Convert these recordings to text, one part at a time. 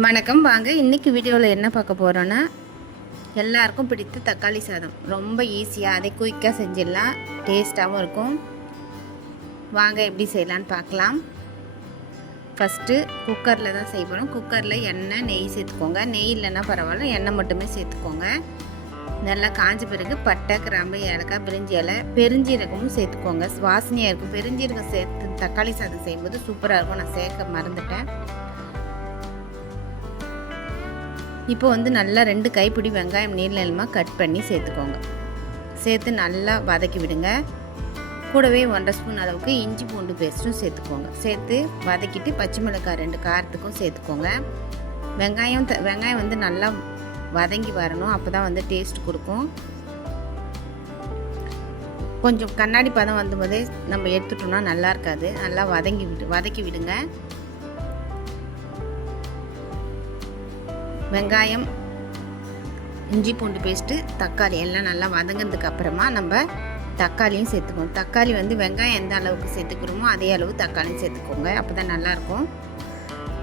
வணக்கம். வாங்க இன்றைக்கி வீடியோவில் என்ன பார்க்க போகிறோன்னா எல்லாருக்கும் பிடித்த தக்காளி சாதம். ரொம்ப ஈஸியாக அதை குயிக்காக செஞ்சிடலாம். டேஸ்ட்டாகவும் இருக்கும். வாங்க எப்படி செய்யலான்னு பார்க்கலாம். ஃபஸ்ட்டு குக்கரில் தான் செய்ய போகிறோம் குக்கரில் எண்ணெய் நெய் சேர்த்துக்கோங்க. நெய் இல்லைன்னா பரவாயில்ல எண்ணெய் மட்டுமே சேர்த்துக்கோங்க. நல்லா காஞ்ச பிறகு பட்டை கிராம்பு ஏலக்காய் பிரிஞ்சி இலை பெருஞ்சீரகமும் சேர்த்துக்கோங்க. வாசனையாக இருக்கும். பெருஞ்சீரகம் சேர்த்து தக்காளி சாதம் செய்யும்போது சூப்பராக இருக்கும். நான் சேர்க்க மறந்துட்டேன். இப்போ வந்து நல்லா ரெண்டு கைப்பிடி வெங்காயம் நீள நீளமாக கட் பண்ணி சேர்த்துக்கோங்க. சேர்த்து நல்லா வதக்கி விடுங்க. கூடவே ஒன்றரை ஸ்பூன் அளவுக்கு இஞ்சி பூண்டு பேஸ்ட்டும் சேர்த்துக்கோங்க. சேர்த்து வதக்கிட்டு பச்சை மிளகாய் ரெண்டு காரத்துக்கும் சேர்த்துக்கோங்க. வெங்காயம் த வெங்காயம் வந்து நல்லா வதங்கி வரணும். அப்போ தான் வந்து டேஸ்ட் கொடுக்கும். கொஞ்சம் கண்ணாடி பதம் வந்தபோதே நம்ம எடுத்துட்டோம்னா நல்லா இருக்காது. நல்லா வதங்கி விடு வதக்கி விடுங்க. வெங்காயம் இஞ்சி பூண்டு பேஸ்ட்டு தக்காளி எல்லாம் நல்லா வதங்கினதுக்கு அப்புறமா நம்ம தக்காளியும் சேர்த்துக்கணும் தக்காளி வந்து வெங்காயம் எந்த அளவுக்கு சேர்த்துக்கிறோமோ அதே அளவு தக்காளியும் சேர்த்துக்கோங்க. அப்போ தான் நல்லாயிருக்கும்.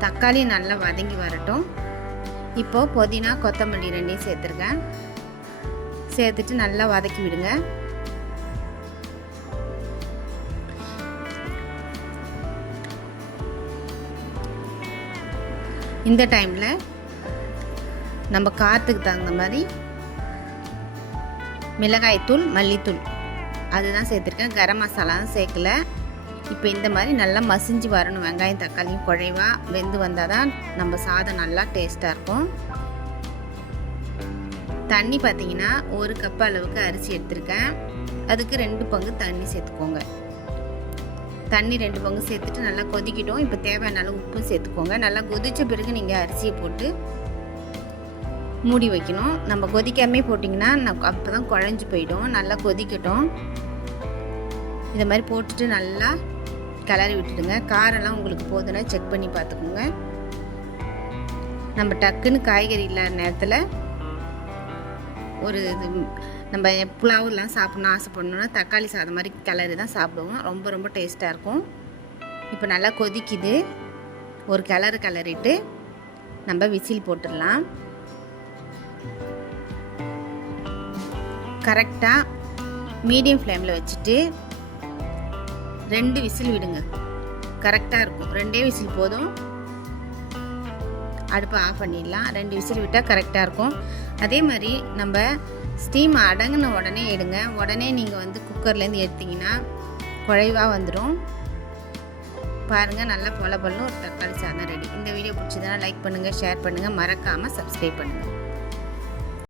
தக்காளி நல்லா வதங்கி வரட்டும். இப்போது புதினா கொத்தமல்லி ரெண்டையும் சேர்த்துருக்கேன். சேர்த்துட்டு நல்லா வதக்கி விடுங்க. இந்த டைமில் நம்ம காற்றுக்கு தகுந்த மாதிரி மிளகாய்த்தூள் மல்லித்தூள். அதுதான் சேர்த்துருக்கேன். கரம் மசாலாவும் சேர்க்கல. இப்போ இந்த மாதிரி நல்லா மசிஞ்சு வரணும். வெங்காயம் தக்காளியும் குழைவாக வெந்து வந்தால் தான் நம்ம சாதம் நல்லா டேஸ்ட்டாக இருக்கும். தண்ணி பார்த்தீங்கன்னா ஒரு கப் அளவுக்கு அரிசி எடுத்திருக்கேன். அதுக்கு ரெண்டு பங்கு தண்ணி சேர்த்துக்கோங்க. தண்ணி ரெண்டு பங்கு சேர்த்துட்டு நல்லா கொதிக்கிட்டோம். இப்போ தேவையான அளவு உப்பும் சேர்த்துக்கோங்க. நல்லா கொதித்த பிறகு நீங்கள் அரிசியை போட்டு மூடி வைக்கணும். நம்ம கொதிக்காமே போட்டிங்கன்னா அப்போ தான் குழஞ்சி போயிடும். நல்லா கொதிக்கட்டும். இதை மாதிரி போட்டுட்டு நல்லா கிளறி விட்டுடுங்க. காரெல்லாம் உங்களுக்கு போதுன்னா செக் பண்ணி பார்த்துக்கோங்க. நம்ம டக்குன்னு காய்கறி இல்லாத நேரத்தில் ஒரு இது நம்ம புலாவெல்லாம் சாப்பிட்ணும் ஆசைப்படணுன்னா தக்காளி சாதம் மாதிரி கிளறி தான் சாப்பிடுவோம். ரொம்ப ரொம்ப டேஸ்ட்டாக இருக்கும். இப்போ நல்லா கொதிக்குது. ஒரு கிளறு கிளறிட்டு நம்ம விசில் போட்டுடலாம். கரெக்டாக மீடியம் ஃப்ளேமில் வச்சுட்டு ரெண்டு விசில் விடுங்க. கரெக்டாக இருக்கும். ரெண்டே விசில் போதும். அடுப்பை ஆஃப் பண்ணிடலாம். ரெண்டு விசில் விட்டால் கரெக்டாக இருக்கும். அதே மாதிரி நம்ம ஸ்டீம் அடங்கின உடனே எடுங்க. உடனே நீங்கள் வந்து குக்கர்லேருந்து எடுத்திங்கன்னா குழைவாக வந்துடும் பாருங்கள் நல்லா பொல பொல்லும் ஒரு தக்காளி சாதம் ரெடி. இந்த வீடியோ பிடிச்சதுன்னா லைக் பண்ணுங்கள் ஷேர் பண்ணுங்கள் மறக்காமல் சப்ஸ்கிரைப் பண்ணுங்கள்